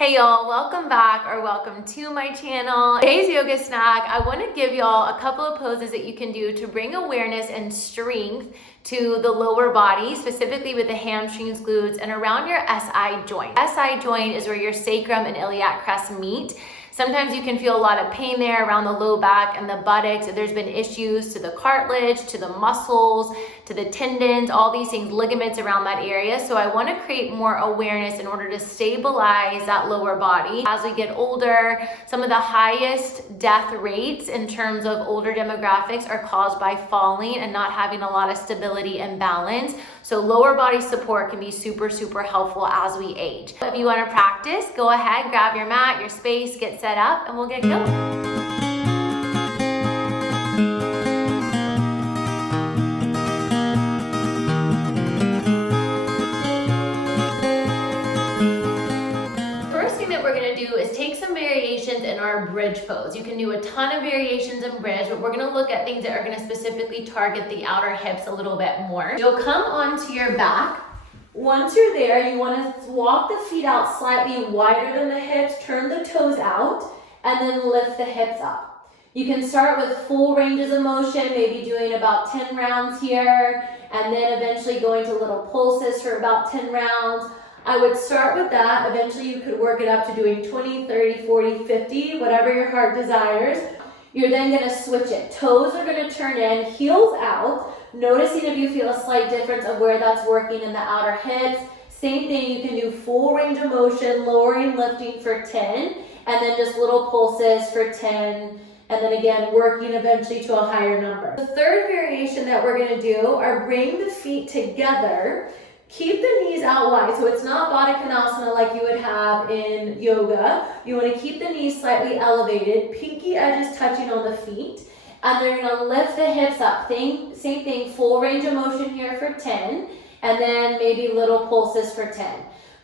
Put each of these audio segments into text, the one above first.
Hey y'all, welcome back or welcome to my channel. Today's yoga snack, I want to give y'all a couple of poses that you can do to bring awareness and strength to the lower body, specifically with the hamstrings, glutes, and around your SI joint. SI joint is where your sacrum and iliac crest meet. Sometimes you can feel a lot of pain there around the low back and the buttocks. If there's been issues to the cartilage, to the muscles, to the tendons, all these things, ligaments around that area. So I want to create more awareness in order to stabilize that lower body. As we get older, some of the highest death rates in terms of older demographics are caused by falling and not having a lot of stability and balance. So lower body support can be super helpful as we age. If you want to practice, go ahead, grab your mat, your space, get set up, and we'll get going. Is take some variations in our bridge pose. You can do a ton of variations in bridge, but we're going to look at things that are going to specifically target the outer hips a little bit more. You'll come onto your back. Once you're there, you want to walk the feet out slightly wider than the hips, turn the toes out, and then lift the hips up. You can start with full ranges of motion, maybe doing about 10 rounds here, and then eventually going to little pulses for about 10 rounds. I would start with that. Eventually you could work it up to doing 20, 30, 40, 50, whatever your heart desires. You're then going to switch it. Toes are going to turn in, heels out, noticing if you feel a slight difference of where that's working in the outer hips. Same thing, you can do full range of motion, lowering, lifting for 10, and then just little pulses for 10, and then again, working eventually to a higher number. The third variation that we're going to do are bring the feet together. Keep the knees out wide, so it's not Baddha Konasana like you would have in yoga. You want to keep the knees slightly elevated, pinky edges touching on the feet, and then you're going to lift the hips up. Same thing, full range of motion here for 10, and then maybe little pulses for 10.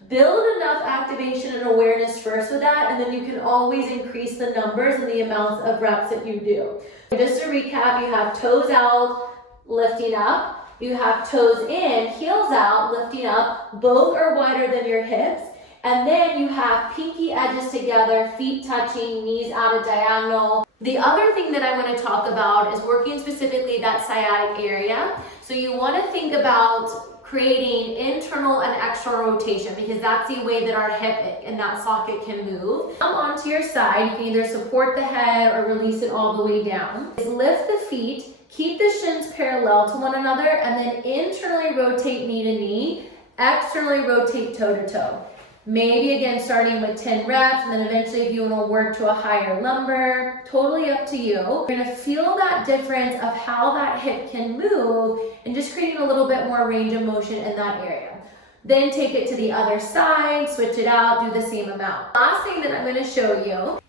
Build enough activation and awareness first with that, and then you can always increase the numbers and the amounts of reps that you do. Just to recap, you have toes out, lifting up. You have toes in, heels out, lifting up. Both are wider than your hips. And then you have pinky edges together, feet touching, knees out of diagonal. The other thing that I want to talk about is working specifically that sciatic area. So you want to think about creating internal and external rotation, because that's the way that our hip and that socket can move. Come onto your side. You can either support the head or release it all the way down. Lift the feet. Keep the shins parallel to one another, and then internally rotate knee to knee, externally rotate toe to toe. Maybe again starting with 10 reps, and then eventually if you want to work to a higher number, totally up to you. You're going to feel that difference of how that hip can move and just creating a little bit more range of motion in that area. Then take it to the other side, switch it out, do the same amount. Last thing that I'm going to show you, you're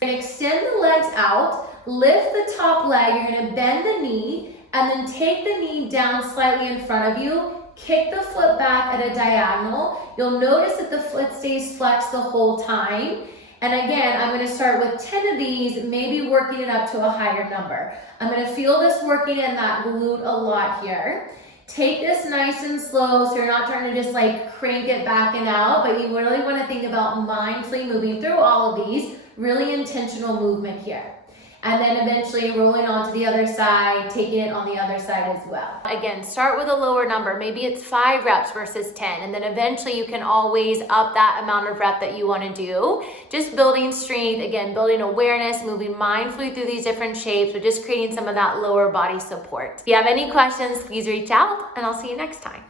going to extend the legs out. Lift the top leg, you're going to bend the knee, and then take the knee down slightly in front of you. Kick the foot back at a diagonal. You'll notice that the foot stays flexed the whole time. And again, I'm going to start with 10 of these, maybe working it up to a higher number. I'm going to feel this working in that glute a lot here. Take this nice and slow, so you're not trying to just like crank it back and out, but you really want to think about mindfully moving through all of these, really intentional movement here. And then eventually rolling on to the other side, taking it on the other side as well. Again, start with a lower number. Maybe it's 5 reps versus 10. And then eventually you can always up that amount of rep that you want to do. Just building strength, again, building awareness, moving mindfully through these different shapes, but just creating some of that lower body support. If you have any questions, please reach out, and I'll see you next time.